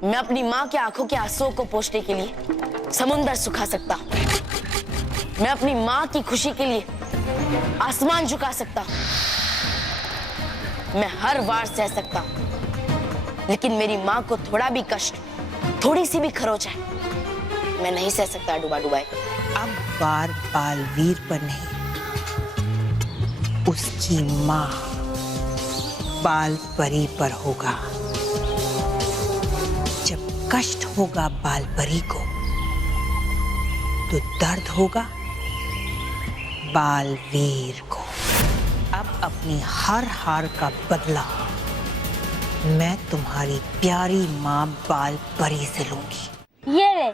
मैं अपनी माँ की आंखों के आंसुओं को पोंछने के लिए समुंदर सुखा सकता हूँ। मैं अपनी माँ की खुशी के लिए आसमान झुका सकता हूँ। मैं हर वार सह सकता हूँ, लेकिन मेरी माँ को थोड़ा भी कष्ट, थोड़ी सी भी खरोच है, मैं नहीं सह सकता डुबा डुबाई। अब वार बालवीर पर नहीं, उसकी माँ बाल परी पर होगा। जब कष्ट होगा बाल परी को, तो दर्द होगा बालवीर को। अब अपनी हर हार का बदला मैं तुम्हारी प्यारी माँ बाल परी से लूंगी। ये ले।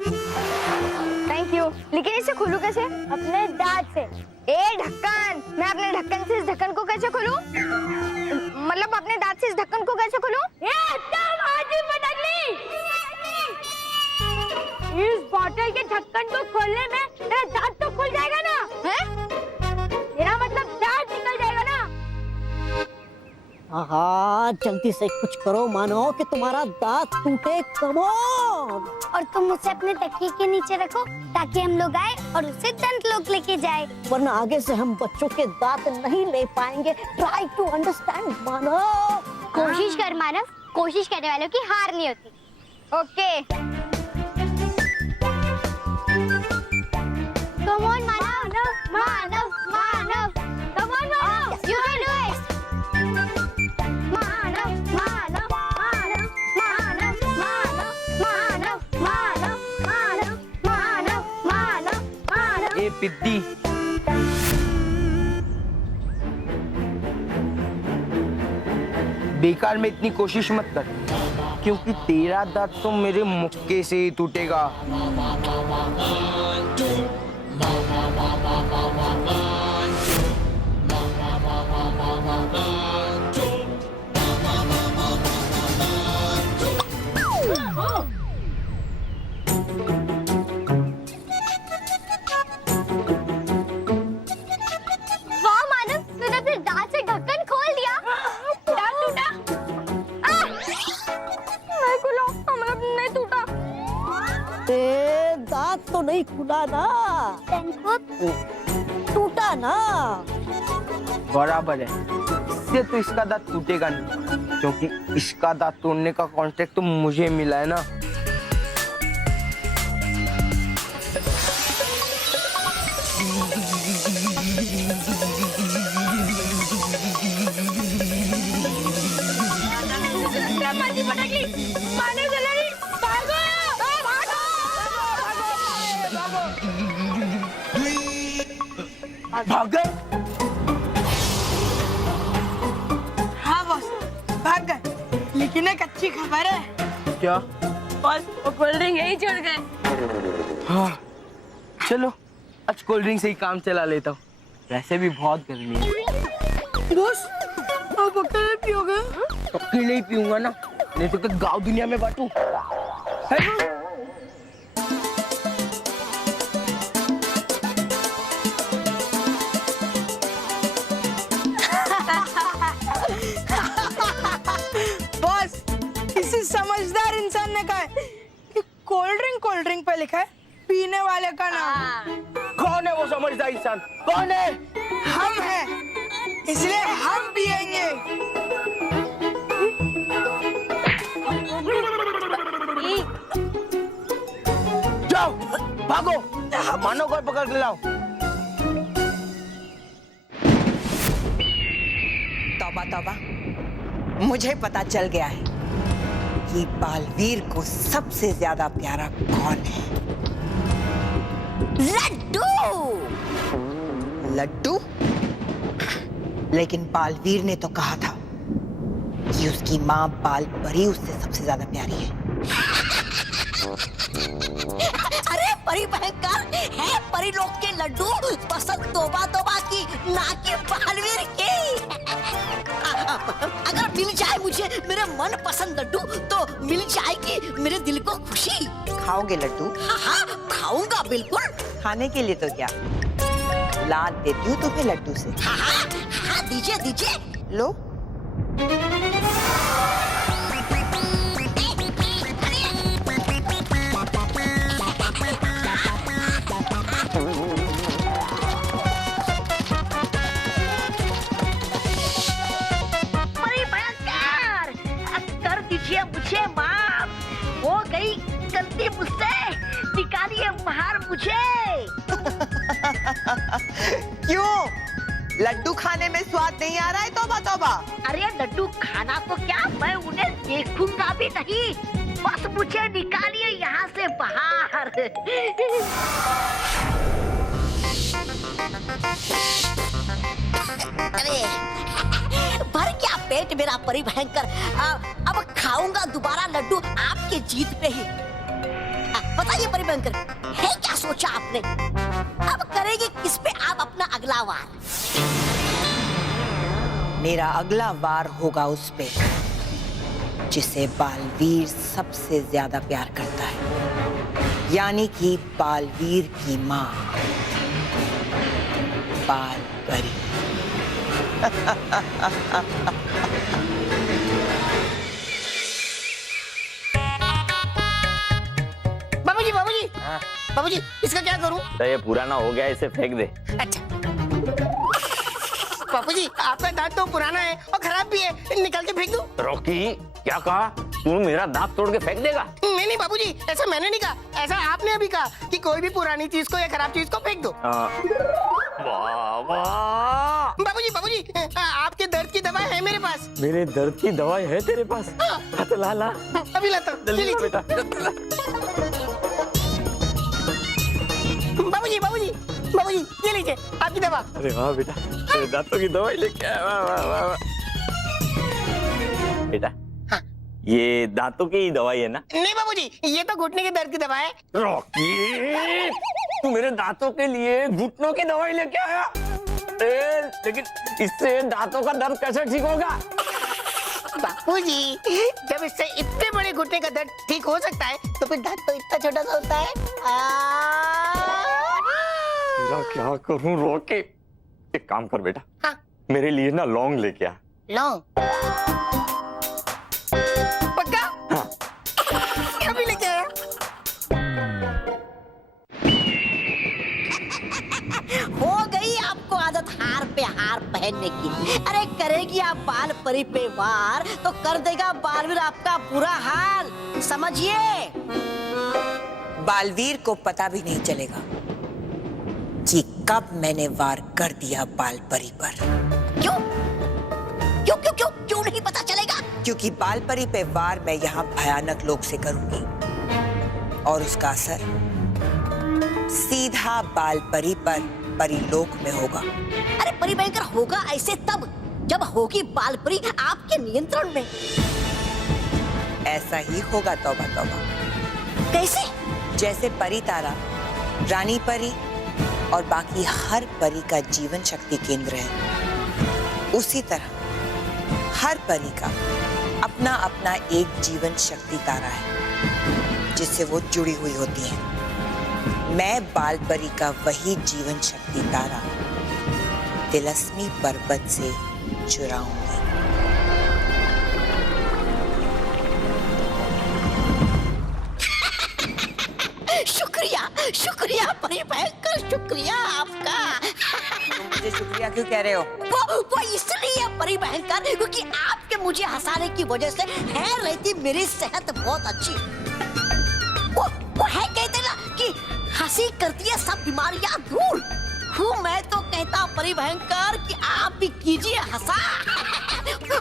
Thank you. लेकिन इसे खोलूं कैसे? अपने दांत से। ए ढक्कन, मैं अपने ढक्कन से इस ढक्कन को कैसे खोलूं? मतलब अपने दांत से इस ढक्कन को कैसे खोलूं? तुम आज ही पटक ली। इस बॉटल के ढक्कन को खोलने में तेरा दांत तो खुल जाएगा ना? हैं? तेरा मतलब दांत निकल जाएगा ना? हाँ, जल्दी से कुछ करो मानो कि तुम्हारा दांत टूटे। Come on. और तुम उसे अपने तकिए के नीचे रखो ताकि हम लोग आए और उसे दंत लोग लेके जाए। वरना आगे से हम बच्चों के दांत नहीं ले पाएंगे। ट्राई टू अंडरस्टैंड मानव। कोशिश कर मानव, कोशिश करने वालों की हार नहीं होती। Okay. Come on, Manav, Manav, Manav. Come on, Manav, you can do it. मानव, मानव, मानव, मानव, मानव, मानव, मानव, मानव, मानव, मानव। ए पिद्दी, बेकार में इतनी कोशिश मत कर, क्योंकि तेरा दांत तो मेरे मुक्के से ही टूटेगा। वाह मानव, तूने अपने दांत से ढक्कन खोल दिया। दांत टूटा? नहीं खुला, हमारा नहीं टूटा। दांत तो नहीं खुला ना, टूटा ना। बराबर है, इससे तो इसका दांत टूटेगा नहीं, क्योंकि इसका दांत तोड़ने का कॉन्ट्रैक्ट तो मुझे मिला है ना। भाग गए? हाँ बॉस, भाग गए। लेकिन एक अच्छी खबर है। क्या? बस वो कोल्ड ड्रिंक यही छोड़ गए। हाँ, चलो आज कोल्ड ड्रिंक से ही काम चला लेता हूँ, वैसे भी बहुत गर्मी है। बॉस, आप अकेले पियोगे? अकेले ही पीऊंगा ना, नहीं तो क्या गाँव दुनिया में बांटूं? बॉस, किसी समझदार इंसान ने कहा है कि कोल्ड ड्रिंक पे लिखा है पीने वाले का नाम। कौन है वो समझदार इंसान? कौन है? हम हैं, इसलिए हम पिएंगे। जाओ, भागो, मानो घर पकड़ के लाओ। तौबा तौबा, मुझे पता चल गया है कि बालवीर को सबसे ज्यादा प्यारा कौन है। लड्डू। लड्डू? लेकिन बालवीर ने तो कहा था कि उसकी माँ बाल परी उससे सबसे ज्यादा प्यारी है। अरे परी भयंकर है, परी लोग के लड्डू पसंद तोबा तोबा की, ना कि बालवीर की। अगर मिल जाए मुझे मेरे मन पसंद लड्डू, तो मिल जाएगी मेरे दिल को खुशी। खाओगे लड्डू? हाँ, खाऊंगा बिल्कुल। खाने के लिए तो क्या, लाद देती हूँ तुम्हें लड्डू से। हाँ, दीजिए दीजिए। लो। कीजिए मुझे माफ, हो गई गलती मुझसे, निकालिए बाहर मुझे। क्यों? लड्डू खाने में स्वाद नहीं आ रहा है? तौबा तौबा। अरे लड्डू खाना तो क्या, मैं उन्हें देखूंगा भी नहीं, बस मुझे निकालिए यहाँ से बाहर। अरे भर क्या पेट मेरा परी भयंकर, अब खाऊंगा दोबारा लड्डू आपके जीत पे ही। बताइए परी भयंकर, है क्या सोचा आपने? अब करेगी किस पे आप अपना अगला वार? मेरा अगला वार होगा उस पे जिसे बालवीर सबसे ज्यादा प्यार करता है, यानी कि बालवीर की माँ बालपरी। बाबूजी बाबूजी बाबूजी, इसका क्या करूं? तो ये पुराना हो गया, इसे फेंक दे। अच्छा बाबूजी, आपका दांत तो पुराना है और खराब भी है, निकाल के फेंक दूं? रॉकी, क्या कहा? तू मेरा दांत तोड़ के फेंक देगा? नहीं नहीं बाबूजी, ऐसा मैंने नहीं कहा, ऐसा आपने अभी कहा कि कोई भी पुरानी चीज को या खराब चीज को फेंक दो। बाबूजी बाबूजी, आपके दर्द की दवा है मेरे पास। मेरे दर्द की दवाई है तेरे पास? हाँ तो ला ला। अभी लाता हूँ, जल्दी ला बेटा। बाबूजी बाबूजी बाबूजी, ये लीजिए आपकी दवा। अरे वाह बेटा, तेरे दांतों की दवाई लेके आया। वाह वाह वाह वाह। बेटा, हाँ। ये दांतों की दवाई है ना? नहीं बाबूजी, ये तो घुटने के दर्द की दवा है। रॉकी, तू मेरे दांतों के लिए घुटनों की दवाई लेके आया? लेकिन इससे दांतों का दर्द कैसे ठीक होगा? बाबूजी, जब इससे इतने बड़े घुटने का दर्द ठीक हो सकता है तो फिर दांत तो इतना छोटा सा होता है। तेरा क्या करूं रॉकी? एक काम कर बेटा, हाँ। मेरे लिए ना लौंग लेके आ। लौंग? पक्का? हाँ। अभी लेके आया। हो गई आपको आदत हार पे हार पहनने की। अरे करेगी आप बाल परी पे वार तो कर देगा बालवीर आपका बुरा हाल, समझिए। बालवीर को पता भी नहीं चलेगा कि कब मैंने वार कर दिया बालपरी पर। क्यों क्यों क्यों क्यों क्यों नहीं पता चलेगा? क्योंकि बालपरी पे वार मैं यहाँ भयानक लोग से करूंगी और उसका असर सीधा बालपरी पर परीलोक में होगा। अरे परी भयंकर, होगा ऐसे तब जब होगी बाल परी आपके नियंत्रण में। ऐसा ही होगा तौबा तौबा। कैसे? जैसे परी तारा, रानी परी और बाकी हर परी का जीवन शक्ति केंद्र है, उसी तरह हर परी का अपना अपना एक जीवन शक्ति तारा है जिससे वो जुड़ी हुई होती है। मैं बालपरी का वही जीवन शक्ति तारा तिलस्मी पर्वत से चुराऊंगी। शुक्रिया शुक्रिया परी भयंकर, शुक्रिया आपका। मुझे शुक्रिया क्यों कह रहे हो? वो इसलिए परी भयंकर क्योंकि आपके मुझे हंसाने की वजह से है रहती मेरी सेहत बहुत अच्छी। वो है कहते ना कि हंसी करती है सब बीमारियां दूर। हूँ मैं तो कहता परी भयंकर कि आप भी कीजिए हंसा।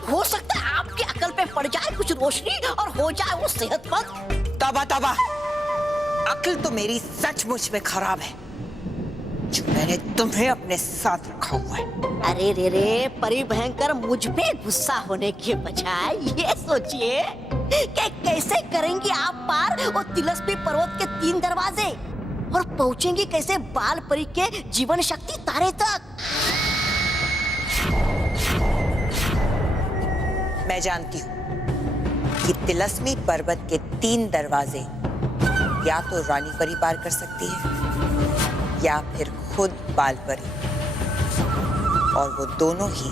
हो सकता है आपकी अकल पे पड़ जाए कुछ रोशनी और हो जाए वो सेहतमंद। तौबा तौबा, अक्ल तो मेरी सचमुच में खराब है जो मैंने तुम्हें अपने साथ रखा हुआ है। अरे रे रे परी भयंकर, मुझ पे गुस्सा होने के बजाय ये सोचिए कि कैसे करेंगे आप पार वो तिलस्मी पर्वत के 3 दरवाजे और पहुंचेंगे कैसे बाल परी के जीवन शक्ति तारे तक। मैं जानती हूँ कि तिलस्मी पर्वत के 3 दरवाजे या तो रानी परी पार कर सकती है या फिर खुद बाल परी, और वो दोनों ही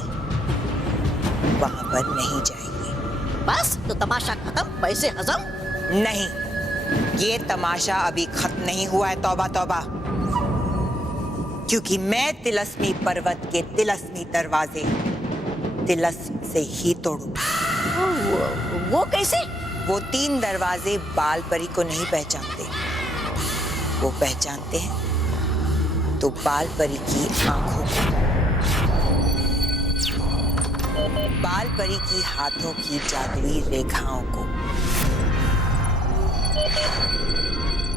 वहां पर नहीं जाएंगे। बस तो तमाशा खत्म, पैसे हजम। नहीं, ये तमाशा अभी खत्म नहीं हुआ है तौबा तौबा, क्योंकि मैं तिलस्मी पर्वत के तिलस्मी दरवाजे तिलस्म से ही तोड़ूंगा। वो कैसे? वो 3 दरवाजे बाल परी को नहीं पहचानते, वो पहचानते हैं तो बाल परी की आंखों को, बाल परी की हाथों की जादुई रेखाओं को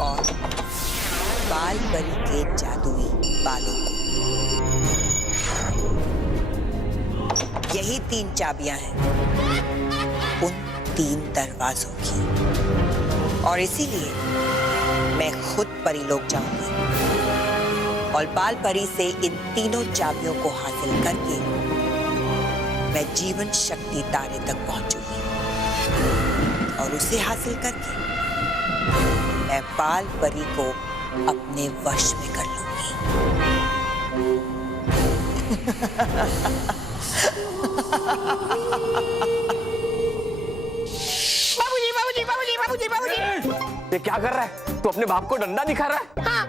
और बाल परी के जादुई बालों को। यही 3 चाबियां हैं उन 3 दरवाजों की, और इसीलिए मैं खुद परीलोक जाऊंगी और बाल परी से इन तीनों चाबियों को हासिल करके मैं जीवन शक्ति तारे तक पहुंचूंगी, और उसे हासिल करके मैं बाल परी को अपने वश में कर लूंगी। बाबूजी बाबूजी बाबूजी बाबूजी बाबूजी। ये क्या कर रहा है? तू अपने बाप को डंडा दिखा रहा है? हाँ।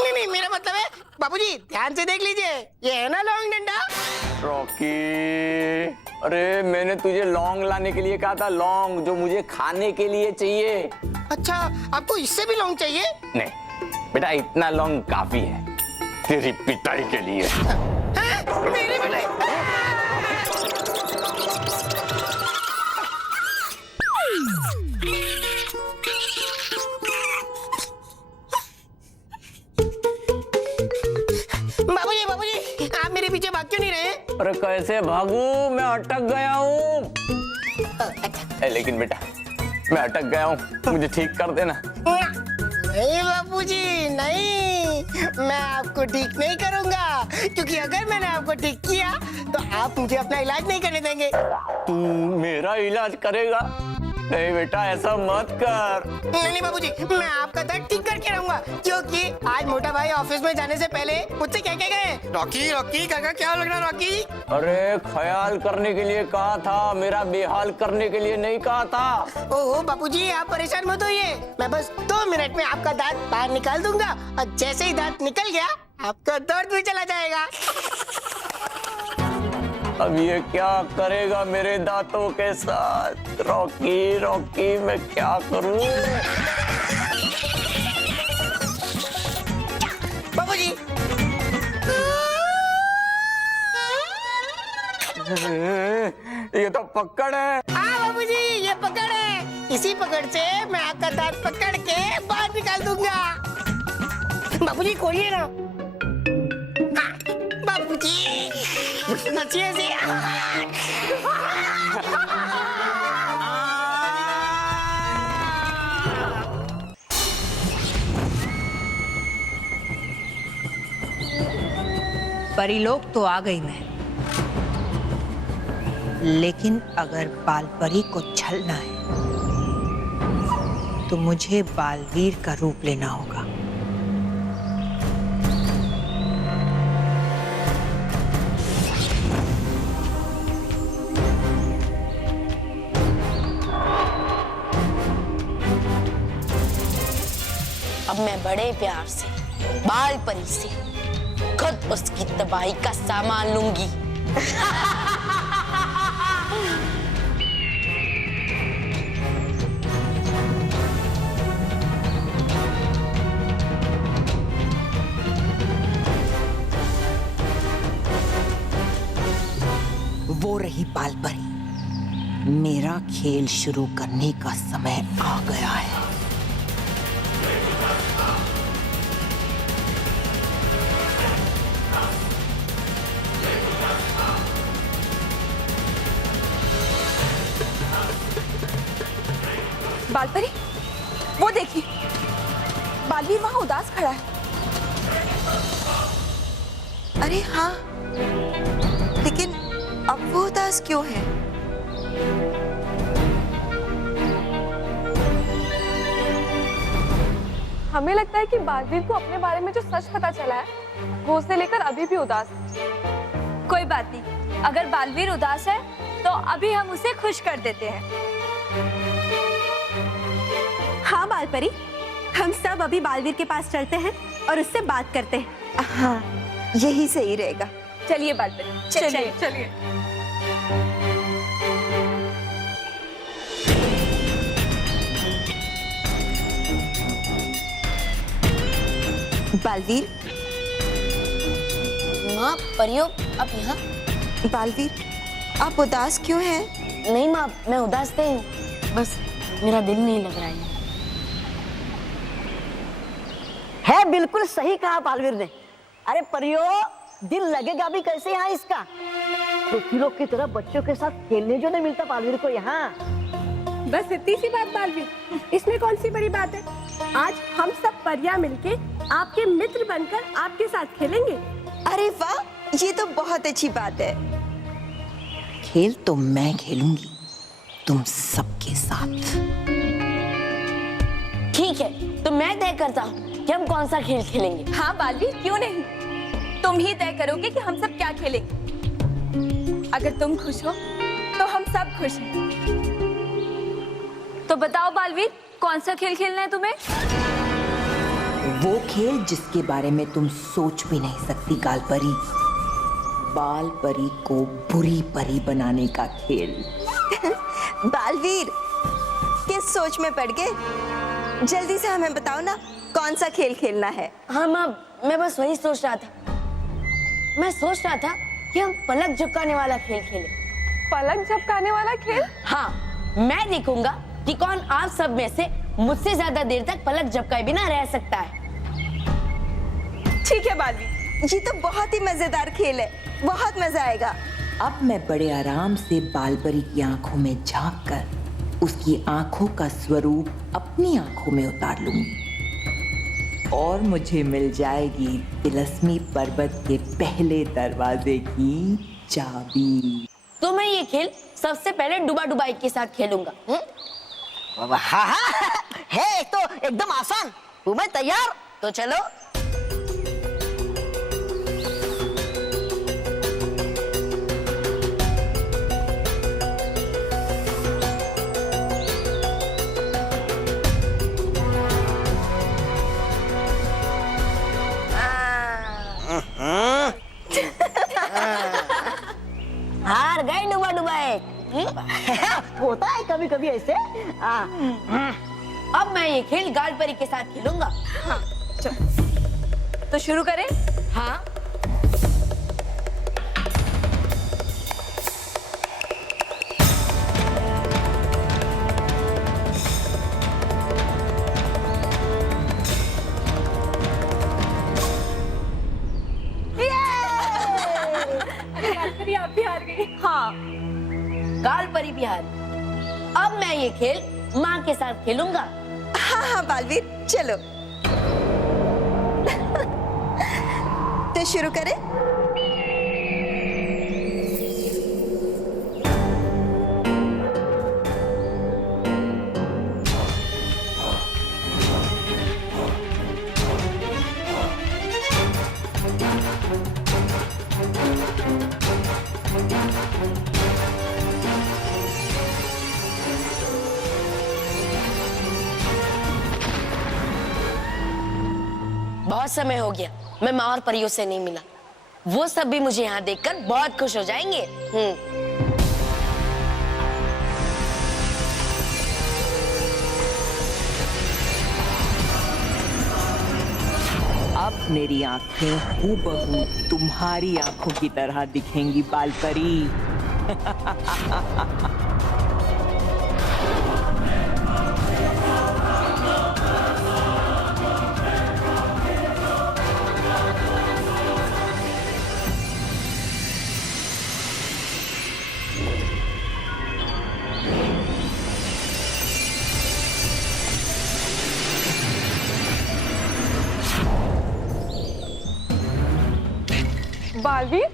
नहीं नहीं, मेरा मतलब है बाबूजी ध्यान से देख लीजिए, ये है ना लौंग डंडा। रॉकी, अरे मैंने तुझे लौंग लाने के लिए कहा था, लौंग जो मुझे खाने के लिए चाहिए। अच्छा, आपको इससे भी लौंग चाहिए? नहीं बेटा, इतना लौंग काफी है तेरी पिटाई के लिए। मेरी पिटाई? बाबूजी बाबूजी, आप मेरे पीछे भाग क्यों नहीं रहे? अरे कैसे भागू, मैं अटक गया हूँ। लेकिन बेटा मैं अटक गया हूँ, मुझे ठीक कर देना। नहीं बाबूजी नहीं, मैं आपको ठीक नहीं करूंगा, क्योंकि अगर मैंने आपको ठीक किया तो आप मुझे अपना इलाज नहीं करने देंगे। तू मेरा इलाज करेगा? नहीं बेटा, ऐसा मत कर। नहीं बाबूजी, मैं आपका दर्द ठीक करके रहूंगा, क्योंकि आज मोटा भाई ऑफिस में जाने से पहले मुझसे क्या क्या गए, रॉकी रॉकी काका क्या लग रहा रॉकी? अरे ख्याल करने के लिए कहा था, मेरा बेहाल करने के लिए नहीं कहा था। ओहो बाबूजी, आप परेशान मत होइए, मैं बस 2 मिनट में आपका दांत बाहर निकाल दूंगा, और जैसे ही दांत निकल गया आपका दर्द भी चला जाएगा। अब ये क्या करेगा मेरे दांतों के साथ? रॉकी रॉकी, मैं क्या करूं? बाबूजी, ये तो पकड़ है। हाँ बाबूजी, ये पकड़ है, इसी पकड़ से मैं आपका दांत पकड़ के बाहर निकाल दूंगा। बाबूजी खोलिए ना। हाँ, बाबूजी हंसिए से। परीलोक तो आ गई मैं, लेकिन अगर बाल परी को छलना है तो मुझे बालवीर का रूप लेना होगा। अब मैं बड़े प्यार से बाल परी से खुद उसकी तबाही का सामान लूंगी। वो रही बाल परी, मेरा खेल शुरू करने का समय आ गया है। बालपरी, वो देखिए, बालवीर वहां उदास खड़ा है। अरे हाँ, लेकिन अब वो उदास क्यों है? हमें लगता है कि बालवीर को अपने बारे में जो सच पता चला है, वो उसे लेकर अभी भी उदास है। कोई बात नहीं, अगर बालवीर उदास है तो अभी हम उसे खुश कर देते हैं। हाँ बालपरी, हम सब अभी बालवीर के पास चलते हैं और उससे बात करते हैं। हाँ, यही सही रहेगा। चलिए बालपरी, चलिए। बालवीर, माँ परियों आप यहाँ? बालवीर, आप उदास क्यों हैं? नहीं माँ, मैं उदास नहीं हूँ, बस मेरा दिल नहीं लग रहा है। है बिल्कुल सही कहा बालवीर ने। अरे परियो, दिल लगेगा भी कैसे यहाँ इसका? पृथ्वी लोग की तरह बच्चों के साथ खेलने जो नहीं मिलता बालवीर को यहाँ। बस इतनी सी बात बालवीर, इसमें कौन सी बड़ी बात है? आज हम सब परियां मिलके आपके मित्र बनकर आपके साथ खेलेंगे। अरे वाह, ये तो बहुत अच्छी बात है। खेल तो मैं खेलूंगी तुम सबके साथ। ठीक है, तो मैं तय करता हूँ कि हम कौन सा खेल खेलेंगे। हाँ बालवीर, क्यों नहीं? तुम ही तय करोगे कि हम सब क्या खेलेंगे। अगर तुम खुश हो तो हम सब खुश हैं। तो बताओ बालवीर, कौन सा खेल खेलना है तुम्हें? वो खेल जिसके बारे में तुम सोच भी नहीं सकती गालपरी। बाल परी को बुरी परी बनाने का खेल। बालवीर, किस सोच में पड़ गए? जल्दी से हमें बताओ ना, कौन सा खेल खेलना है? हाँ माँ, मैं बस वही सोच रहा था। मैं सोच रहा था कि हम पलक झपकाने वाला खेल खेलें। पलक झपकाने वाला खेल? हाँ, मैं देखूंगा कि कौन आप सब में से मुझसे ज्यादा देर तक पलक झपकाए बिना रह सकता है। ठीक है बालवीर, ये तो बहुत ही मजेदार खेल है, बहुत मजा आएगा। अब मैं बड़े आराम से बालपरी की आंखों में झांक कर उसकी आंखों का स्वरूप अपनी आंखों में उतार लूंगी और मुझे मिल जाएगी तिलस्मी पर्वत के पहले दरवाजे की चाबी। तो मैं ये खेल सबसे पहले डुबा डुबाई के साथ खेलूंगा। हाँ हाँ, है तो एकदम आसान। तुम्हें तैयार? तो चलो। हार गए डुबा डुबाए। होता है कभी कभी ऐसे। अब मैं ये खेल गालपरी के साथ खेलूंगा। तो शुरू करें? हाँ। बालवीर आप भी हार गई। हाँ, गालपरी भी हार। अब मैं ये खेल माँ के साथ खेलूंगा। हाँ हाँ बालवीर, चलो। तो शुरू करें? बहुत समय हो गया मैं माँ और परियों से नहीं मिला। वो सब भी मुझे यहाँ देखकर बहुत खुश हो जाएंगे। अब मेरी आंखें हूबहू तुम्हारी आंखों की तरह दिखेंगी बालपरी। बालवीर,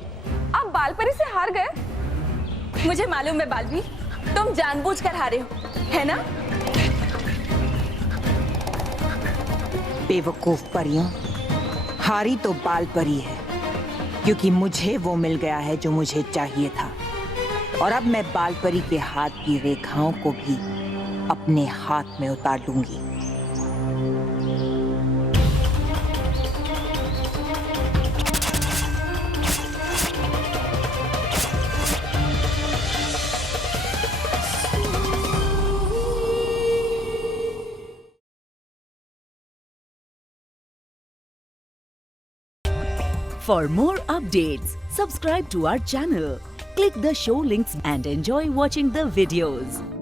आप बालपरी से हार गए? मुझे मालूम है बालवीर, तुम जानबूझकर हारे हो, है ना? बेवकूफ परियों, हारी तो बालपरी है क्योंकि मुझे वो मिल गया है जो मुझे चाहिए था और अब मैं बालपरी के हाथ की रेखाओं को भी अपने हाथ में उतार लूंगी। For more updates, subscribe to our channel, click the show links and enjoy watching the videos.